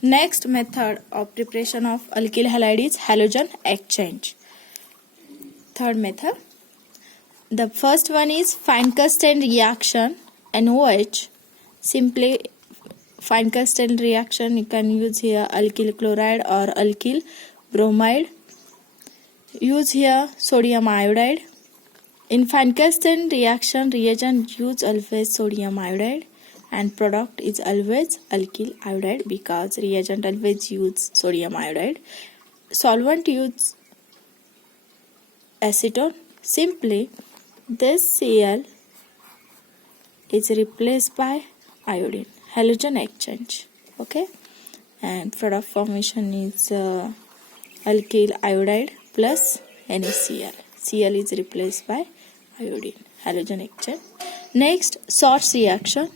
Next method of preparation of alkyl halide is halogen exchange. Third method. The first one is Feinstein reaction, NOH. Simply Feinstein reaction, you can use here alkyl chloride or alkyl bromide. Use here sodium iodide. In Feinstein reaction, reagent use always sodium iodide and product is always alkyl iodide because reagent always use sodium iodide. Solvent use acetone. Simply this Cl is replaced by iodine. Halogen exchange. Okay, and product formation is alkyl iodide plus NaCl. Cl is replaced by iodine. Halogen exchange. Next, Schwarz reaction.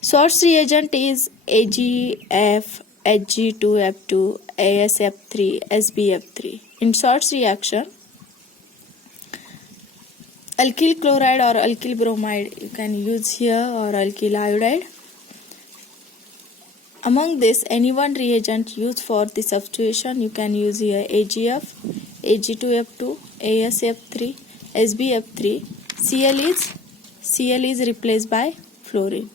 Schwarz reagent is AgF, Hg2F2, AsF3, SbF3. In Schwarz reaction, alkyl chloride or alkyl bromide you can use here or alkyl iodide. Among this, any one reagent used for the substitution, you can use here AgF, Ag2F2, AsF3, SbF3. Cl is replaced by fluorine.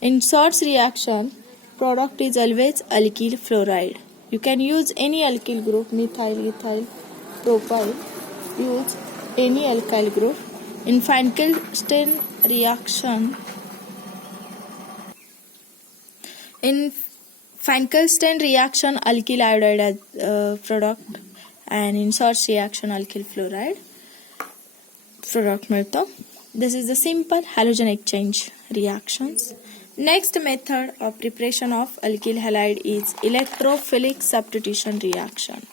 In Schwarz reaction, product is always alkyl fluoride. You can use any alkyl group, methyl, ethyl, propyl. Use any alkyl group. In Feinstein reaction, alkyl iodide as product, and in Schwarz reaction alkyl fluoride product मिळतो. This is the simple halogen exchange reactions. Next method of preparation of alkyl halide is electrophilic substitution reaction.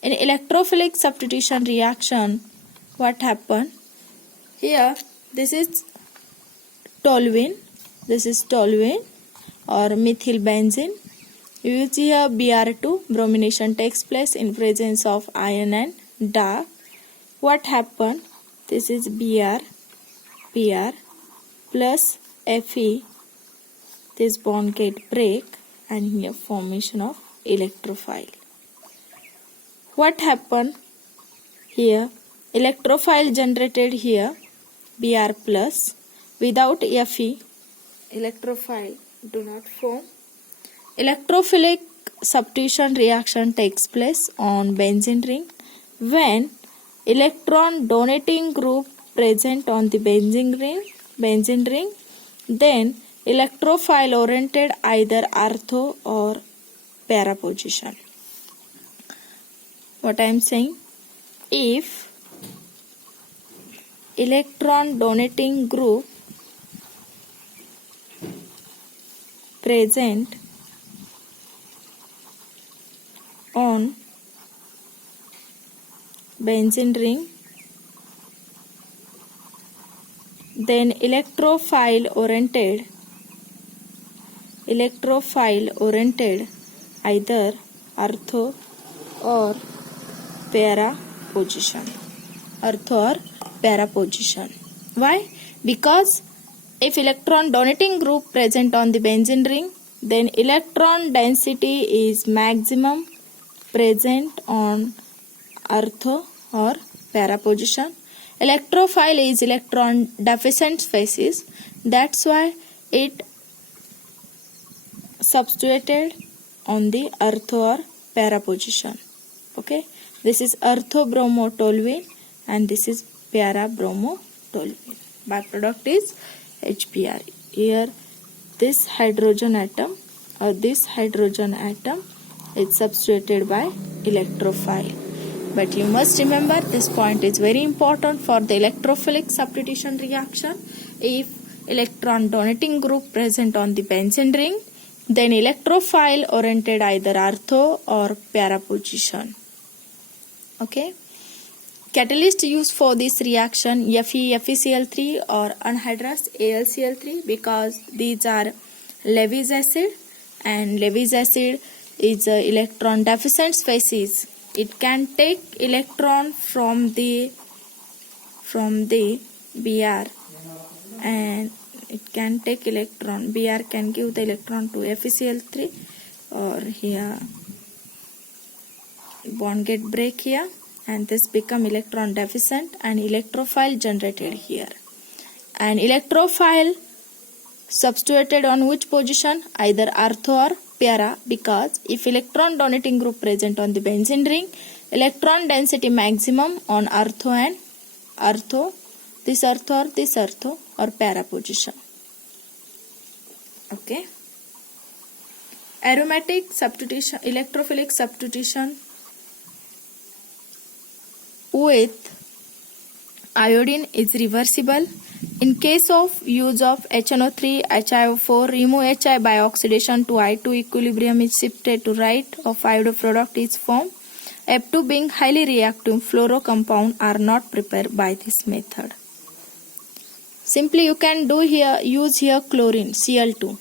In electrophilic substitution reaction, what happen? Here, this is toluene or methylbenzene. Use here Br2. Bromination takes place in presence of iron and dark. What happen? This is Br plus Fe. This bond get break and here formation of electrophile. What happen? Here electrophile generated here Br plus. Without Fe, electrophile do not form. Electrophilic substitution reaction takes place on benzene ring when electron donating group present on the benzene ring, then electrophile oriented either ortho or para position. What I am saying? If electron donating group present on benzene ring, then electrophile oriented either ortho or para position. Why? Because if electron donating group present on the benzene ring, then electron density is maximum present on ortho or para position. Electrophile is electron deficient species. That's why it substituted on the ortho or para position. Okay, this is ortho-bromo-toluene and this is para-bromo-toluene. Byproduct is HBr. Here this hydrogen atom is substituted by electrophile. But you must remember this point is very important for the electrophilic substitution reaction. If electron donating group present on the benzene ring, then electrophile oriented either ortho or para position. Okay. Catalyst used for this reaction FeCl3 or anhydrous AlCl3 because these are Lewis acid and Lewis acid is a electron deficient species. It can take electron from the Br and it can take electron. Br can give the electron to FeCl3 or here bond get break here, and this become electron deficient and electrophile generated here. And electrophile substituted on which position? Either ortho or para, because if electron donating group present on the benzene ring, electron density maximum on ortho and ortho, this ortho or para position. Okay. Aromatic substitution, electrophilic substitution with iodine is reversible. In case of use of HNO3, HiO4, remove Hi by oxidation to I2, equilibrium is shifted to right of iodo product is formed. F2 being highly reactive fluoro compound are not prepared by this method. Simply you can do here, use here chlorine, Cl2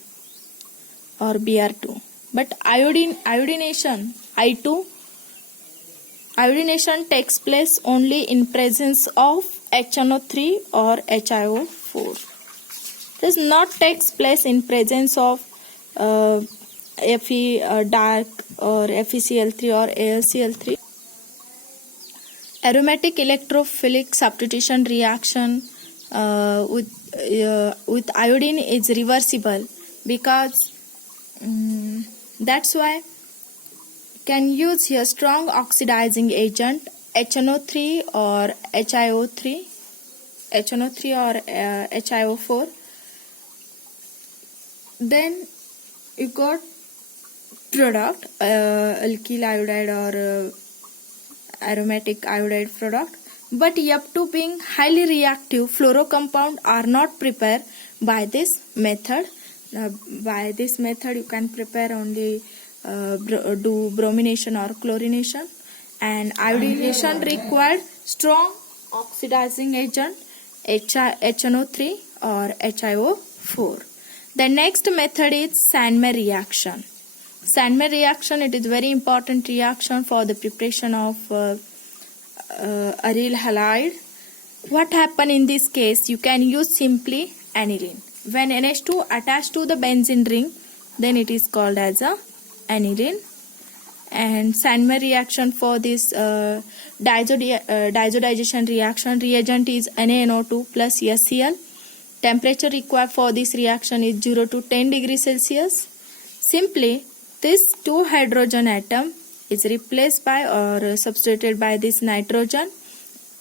or Br2. But iodination, I2, iodination takes place only in presence of HNO3 or HiO4. Does not takes place in presence of Fe dark or FeCl3 or AlCl3. Aromatic electrophilic substitution reaction with iodine is reversible, because that's why can use here strong oxidizing agent HNO3 or HiO3, HNO3 or HiO4. Then you got product alkyl iodide or aromatic iodide product. But F2 being highly reactive fluoro compound are not prepared by this method. By this method you can prepare only do bromination or chlorination, and iodination required strong oxidizing agent HNO3 or HiO4. The next method is Sandmer reaction. Sandmer reaction, it is very important reaction for the preparation of aryl halide. What happen in this case? You can use simply aniline. When NH2 attached to the benzene ring, then it is called as a aniline. And Sandmer reaction for this diazotization reaction, reagent is NaNO2 plus HCl. Temperature required for this reaction is 0 to 10 degrees Celsius. Simply, this 2 hydrogen atom is replaced by or substituted by this nitrogen.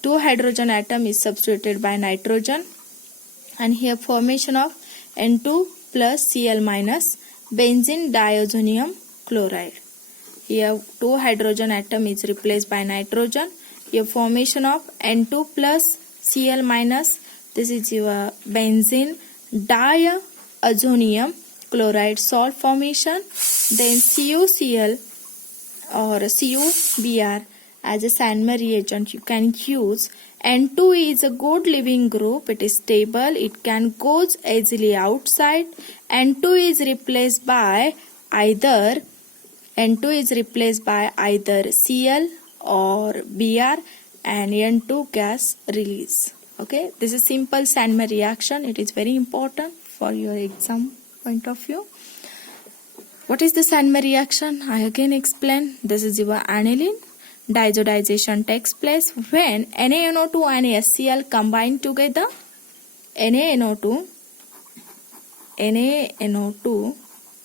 2 hydrogen atom is substituted by nitrogen, and here formation of N2 plus Cl minus benzene diazonium chloride. Here 2 hydrogen atom is replaced by nitrogen. Here formation of N2 plus Cl minus, this is your benzene diazonium chloride salt formation. Then CuCl or CuBr as a Sandmer reagent you can use. N2 is a good living group, it is stable, it can goes easily outside. N2 is replaced by either Cl or Br and N2 gas release. Okay, this is simple Sandmer reaction. It is very important for your exam point of view. What is the Sandmer reaction? I again explain. This is your aniline. Diazotization takes place when NaNO2 and HCl combine together. NaNO2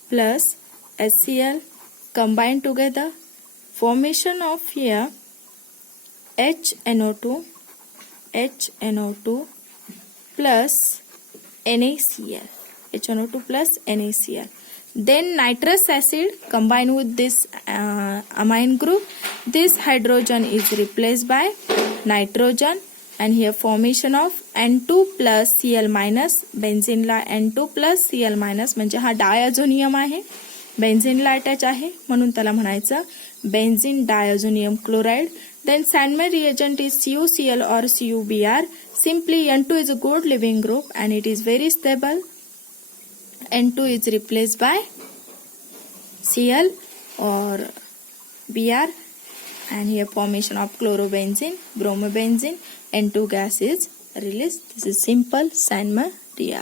plus HCl combine together. Formation of here HNO2 plus NaCl. HNO2 plus NaCl. Then nitrous acid combined with this amine group. This hydrogen is replaced by nitrogen, and here formation of N2 plus Cl minus. बेन्झीनला N2 plus Cl minus म्हणजे हा diazonium आहे, बेन्झीनला attach आहे म्हणून त्याला म्हणायचं benzene diazonium chloride. Then Sandmer reagent is CuCl or CuBr. Simply N2 is a good living group and it is very stable. N2 is replaced by Cl or Br, and here formation of chlorobenzene, bromobenzene, N2 gas is released. This is simple Sandmer reaction.